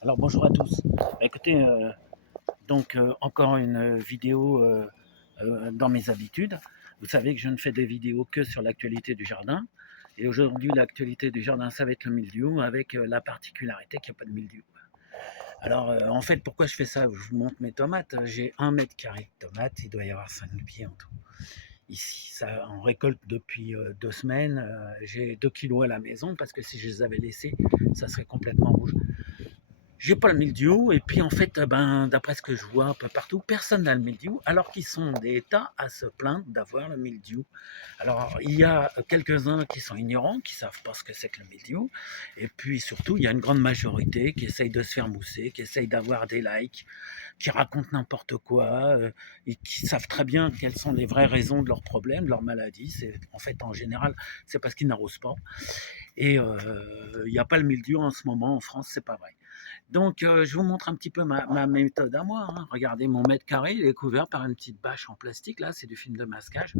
Alors bonjour à tous. Écoutez, encore une vidéo dans mes habitudes. Vous savez que je ne fais des vidéos que sur l'actualité du jardin. Et aujourd'hui, l'actualité du jardin, ça va être le mildiou, avec la particularité qu'il n'y a pas de mildiou. Alors, en fait, pourquoi je fais ça? Je vous montre mes tomates. J'ai 1 m² de tomates, il doit y avoir 5 pieds en tout. Ici, ça, on récolte depuis 2 semaines. J'ai 2 kilos à la maison parce que si je les avais laissés, ça serait complètement rouge. J'ai pas le mildiou, et puis en fait, d'après ce que je vois un peu partout, personne n'a le mildiou, alors qu'ils sont des tas à se plaindre d'avoir le mildiou. Alors, il y a quelques-uns qui sont ignorants, qui savent pas ce que c'est que le mildiou, et puis surtout, il y a une grande majorité qui essaye de se faire mousser, qui essaye d'avoir des likes, qui racontent n'importe quoi, et qui savent très bien quelles sont les vraies raisons de leurs problèmes, de leur maladie. C'est, en fait, en général, c'est parce qu'ils n'arrosent pas. Et il n'y a pas le mildiou en ce moment en France, c'est pas vrai. Donc, je vous montre un petit peu ma méthode à moi, hein. Regardez, mon mètre carré, il est couvert par une petite bâche en plastique. Là, c'est du film de masquage.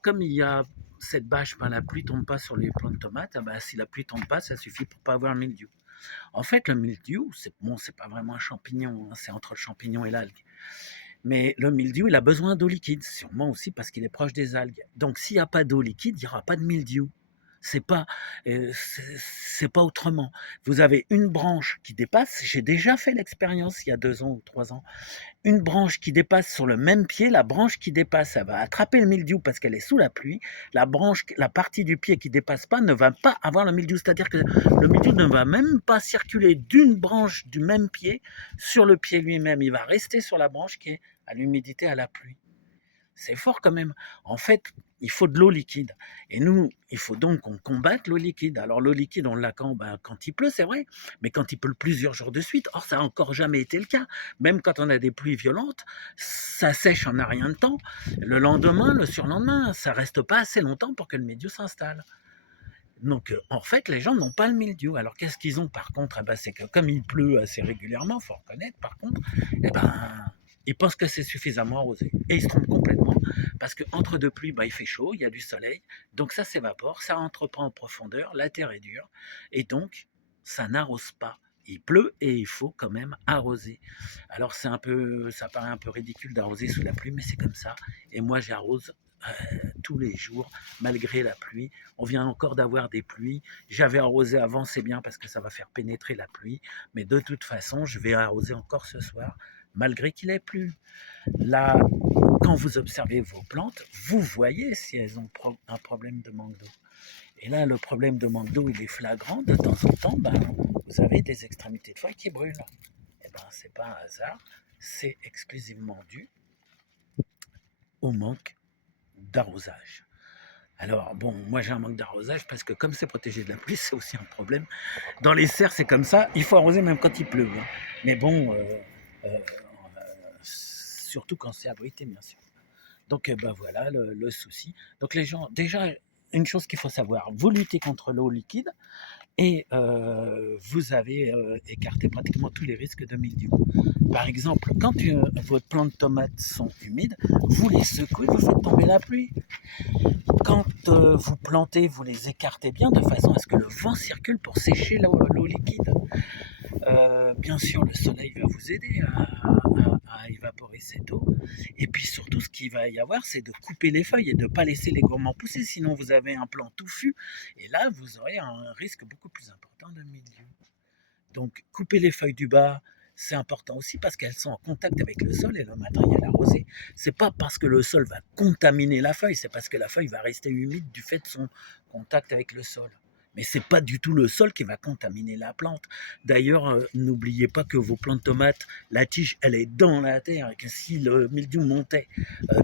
Comme il y a cette bâche, la pluie tombe pas sur les plants de tomates. Si la pluie tombe pas, ça suffit pour pas avoir le mildiou. En fait, le mildiou, c'est bon, c'est pas vraiment un champignon, hein, c'est entre le champignon et l'algue. Mais le mildiou, il a besoin d'eau liquide, sûrement aussi parce qu'il est proche des algues. Donc, s'il n'y a pas d'eau liquide, il n'y aura pas de mildiou. C'est pas, c'est pas autrement. Vous avez une branche qui dépasse. J'ai déjà fait l'expérience il y a 2 ans ou 3 ans. Une branche qui dépasse sur le même pied, la branche qui dépasse, elle va attraper le mildiou parce qu'elle est sous la pluie. La partie du pied qui dépasse pas ne va pas avoir le mildiou. C'est-à-dire que le mildiou ne va même pas circuler d'une branche du même pied sur le pied lui-même. Il va rester sur la branche qui est à l'humidité, à la pluie. C'est fort quand même. En fait, il faut de l'eau liquide. Et nous, il faut donc qu'on combatte l'eau liquide. Alors l'eau liquide, on l'a quand il pleut, c'est vrai, mais quand il pleut plusieurs jours de suite, or ça n'a encore jamais été le cas. Même quand on a des pluies violentes, ça sèche en un rien de temps. Le lendemain, le surlendemain, ça reste pas assez longtemps pour que le mildiou s'installe. Donc, en fait, les gens n'ont pas le mildiou. Alors, qu'est-ce qu'ils ont par contre? C'est que comme il pleut assez régulièrement, il faut reconnaître, par contre, eh ben, ils pensent que c'est suffisamment arrosé. Et ils se trompent complètement. Parce qu'entre deux pluies, il fait chaud, il y a du soleil, donc ça s'évapore, ça rentre pas en profondeur, la terre est dure, et donc ça n'arrose pas. Il pleut et il faut quand même arroser. Alors ça paraît un peu ridicule d'arroser sous la pluie, mais c'est comme ça. Et moi j'arrose tous les jours, malgré la pluie. On vient encore d'avoir des pluies. J'avais arrosé avant, c'est bien parce que ça va faire pénétrer la pluie. Mais de toute façon, je vais arroser encore ce soir, malgré qu'il ait plu. Là, quand vous observez vos plantes, vous voyez si elles ont un problème de manque d'eau. Et là, le problème de manque d'eau, il est flagrant. De temps en temps, vous avez des extrémités de feuilles qui brûlent. Et c'est pas un hasard, c'est exclusivement dû au manque d'arrosage. Alors, bon, moi j'ai un manque d'arrosage parce que comme c'est protégé de la pluie, c'est aussi un problème. Dans les serres, c'est comme ça, il faut arroser même quand il pleut, hein. Mais bon, euh, surtout quand c'est abrité, bien sûr. Donc, voilà le souci. Donc, les gens, déjà, une chose qu'il faut savoir, vous luttez contre l'eau liquide et vous avez écarté pratiquement tous les risques de mildiou. Par exemple, quand vos plants de tomates sont humides, vous les secouez, vous faites tomber la pluie. Quand vous plantez, vous les écartez bien de façon à ce que le vent circule pour sécher l'eau liquide. Bien sûr, le soleil va vous aider à évaporer cette eau. Et puis surtout, ce qu'il va y avoir, c'est de couper les feuilles et de ne pas laisser les gourmands pousser. Sinon, vous avez un plant touffu. Et là, vous aurez un risque beaucoup plus important de mildiou. Donc, couper les feuilles du bas, c'est important aussi parce qu'elles sont en contact avec le sol et le matériel arrosé. C'est pas parce que le sol va contaminer la feuille, c'est parce que la feuille va rester humide du fait de son contact avec le sol. Mais c'est pas du tout le sol qui va contaminer la plante. D'ailleurs, n'oubliez pas que vos plantes de tomates, la tige, elle est dans la terre et que si le mildiou montait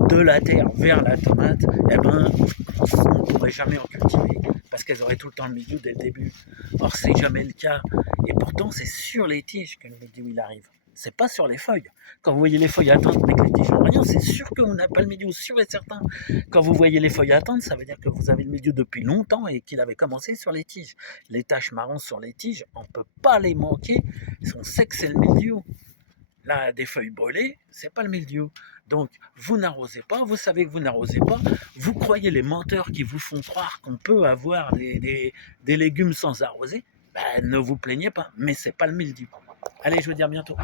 de la terre vers la tomate, on ne pourrait jamais en cultiver parce qu'elles auraient tout le temps le mildiou dès le début. Or, c'est jamais le cas. Et pourtant, c'est sur les tiges que le mildiou il arrive. C'est pas sur les feuilles. Quand vous voyez les feuilles atteintes mais que les tiges n'ont rien, c'est sûr qu'on n'a pas le mildiou, sûr et certain. Quand vous voyez les feuilles atteintes, ça veut dire que vous avez le mildiou depuis longtemps et qu'il avait commencé sur les tiges. Les taches marron sur les tiges, on ne peut pas les manquer. On sait que c'est le mildiou. Là, des feuilles brûlées, c'est pas le mildiou. Donc, vous n'arrosez pas, vous savez que vous n'arrosez pas, vous croyez les menteurs qui vous font croire qu'on peut avoir des légumes sans arroser, ne vous plaignez pas, mais c'est pas le mildiou. Allez, je vous dis à bientôt.